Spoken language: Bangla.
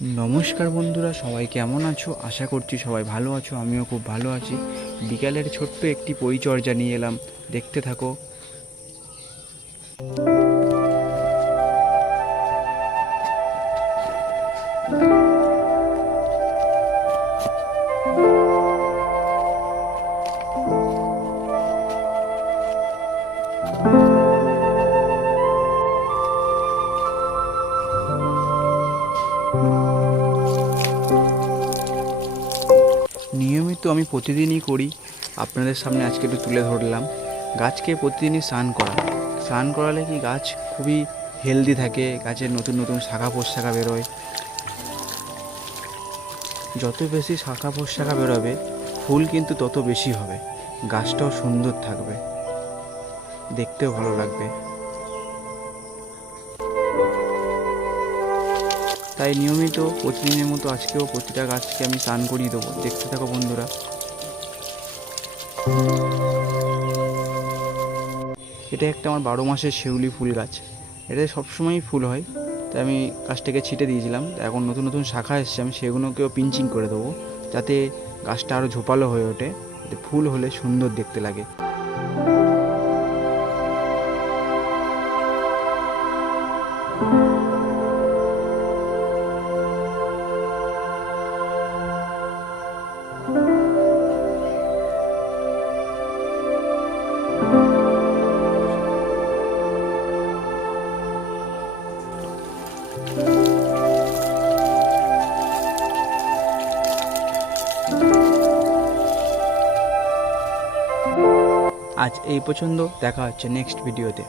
নমস্কার বন্ধুরা, সবাই কেমন আছো? আশা করছি সবাই ভালো আছো। আমিও খুব ভালো আছি। বিকালের ছোট্ট একটি পরিচর্যা নিয়ে এলাম, দেখতে থাকো। নিয়মিত আমি প্রতিদিনই করি, আপনাদের সামনে আজকে একটু তুলে ধরলাম। গাছকে প্রতিদিনই স্নান করালে কি গাছ খুবই হেলদি থাকে, গাছের নতুন নতুন শাখা প্রশাখা বেরোয়। যত বেশি শাখা প্রশাখা বেরোবে, ফুল কিন্তু তত বেশি হবে, গাছটাও সুন্দর থাকবে, দেখতেও ভালো লাগবে। তাই নিয়মিত প্রতিদিনের মতো আজকেও প্রতিটা গাছকে আমি স্নান করিয়ে দেবো, দেখতে থাকো বন্ধুরা। এটা একটা আমার 12 মাসের শিউলি ফুল গাছ। এটাতে সবসময়ই ফুল হয়, তাই আমি গাছটাকে ছিটে দিয়েছিলাম। এখন নতুন নতুন শাখা এসছে, আমি সেগুলোকেও পিঞ্চিং করে দেবো, যাতে গাছটা আরও ঝোপালো হয়ে ওঠে, যাতে ফুল হলে সুন্দর দেখতে লাগে। আজ এই পছন্দ, দেখা হচ্ছে নেক্সট ভিডিওতে।